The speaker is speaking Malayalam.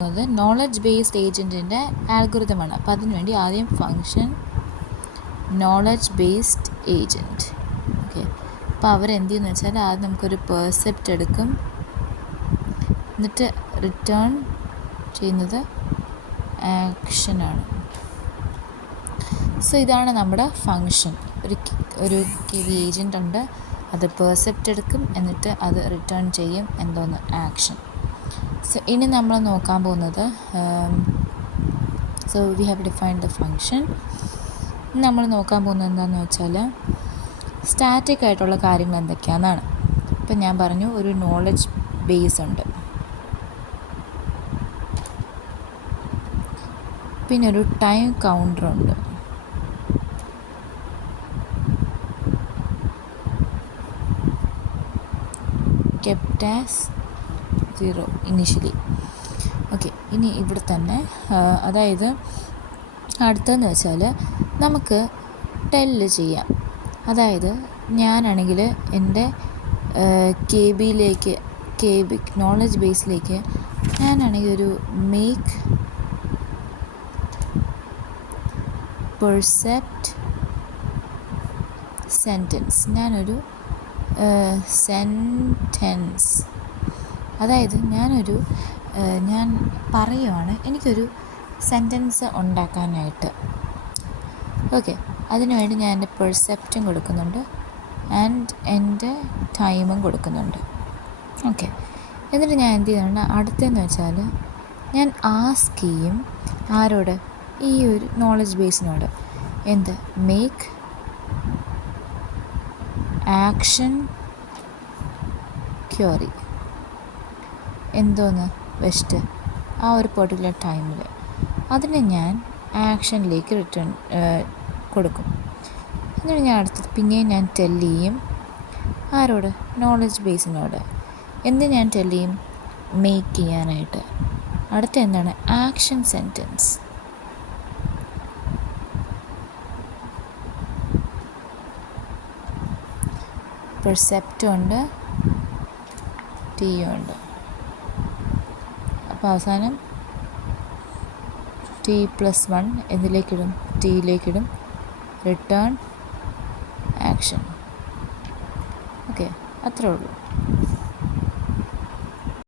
Knowledge based ഏജൻറ്റിൻ്റെ ആൽഗോരിതമാണ്. അപ്പോൾ അതിനുവേണ്ടി ആദ്യം function knowledge based agent. Okay, അപ്പോൾ അവരെന്ത് ചെയ്യുന്നു വെച്ചാൽ ആദ്യം നമുക്കൊരു പെർസെപ്റ്റ് എടുക്കും, എന്നിട്ട് റിട്ടേൺ ചെയ്യുന്നത് ആക്ഷനാണ്. സോ ഇതാണ് നമ്മുടെ ഫങ്ഷൻ. ഒരു KV ഏജൻ്റ് ഉണ്ട്, അത് പെർസെപ്റ്റ് എടുക്കും, എന്നിട്ട് അത് റിട്ടേൺ ചെയ്യും എന്തോന്ന്, ആക്ഷൻ. സോ ഇനി നമ്മൾ നോക്കാൻ പോകുന്നത് so we have defined the function. നമ്മൾ നോക്കാൻ പോകുന്നത് എന്താണെന്ന് വെച്ചാൽ സ്റ്റാറ്റിക് ആയിട്ടുള്ള കാര്യങ്ങൾ എന്തൊക്കെയാണെന്നാണ്. ഇപ്പം ഞാൻ പറഞ്ഞു ഒരു നോളജ് ബേസ് ഉണ്ട്, പിന്നെ ഒരു ടൈം കൗണ്ടറുണ്ട്, kept as 0 ഇനിഷ്യലി. ഓക്കെ, ഇനി ഇവിടെ തന്നെ അതായത് അടുത്തതെന്ന് വെച്ചാൽ നമുക്ക് ടെല്ല് ചെയ്യാം. അതായത് ഞാനാണെങ്കിൽ എൻ്റെ KB നോളജ് ബേസിലേക്ക് ഞാനാണെങ്കിൽ ഒരു മേക്ക് പെർസെപ്റ്റ് സെൻറ്റൻസ്, ഞാനൊരു സെൻറ്റൻസ്, അതായത് ഞാൻ പറയുവാണ് എനിക്കൊരു സെൻറ്റൻസ് ഉണ്ടാക്കാനായിട്ട്. ഓക്കെ, അതിനുവേണ്ടി ഞാൻ എൻ്റെ പെർസെപ്റ്റും കൊടുക്കുന്നുണ്ട് ആൻഡ് എൻ്റെ ടൈമും കൊടുക്കുന്നുണ്ട്. ഓക്കെ, എന്നിട്ട് ഞാൻ എന്ത് ചെയ്യുന്നുണ്ട്, അടുത്തതെന്ന് വെച്ചാൽ ഞാൻ ആസ്ക് ചെയ്യും ആരോട്, ഈ ഒരു നോളജ് ബേസിനോട്, എന്ത്, മേക്ക് ആക്ഷൻ ക്വറി, എന്തോന്ന് വെസ്റ്റ് ആ ഒരു പെർട്ടിക്കുലർ ടൈമിൽ അതിനെ ഞാൻ ആക്ഷനിലേക്ക് റിട്ടേൺ കൊടുക്കും. എന്നിട്ട് ഞാൻ അടുത്തത് പിന്നെയും ഞാൻ ടെല്ല് ചെയ്യും ആരോട്, നോളജ് ബേസിനോട്, എന്ത് ഞാൻ ടെല്ല് ചെയ്യും, മേക്ക് ചെയ്യാനായിട്ട്. അടുത്ത എന്താണ്, ആക്ഷൻ സെൻറ്റൻസ്. പെർസെപ്റ്റും ഉണ്ട്, ടിയും ഉണ്ട്. അപ്പോൾ അവസാനം T+1 എന്തിലേക്കിടും, ടിയിലേക്കിടും, റിട്ടേൺ ആക്ഷൻ. ഓക്കെ, അത്രേ ഉള്ളൂ.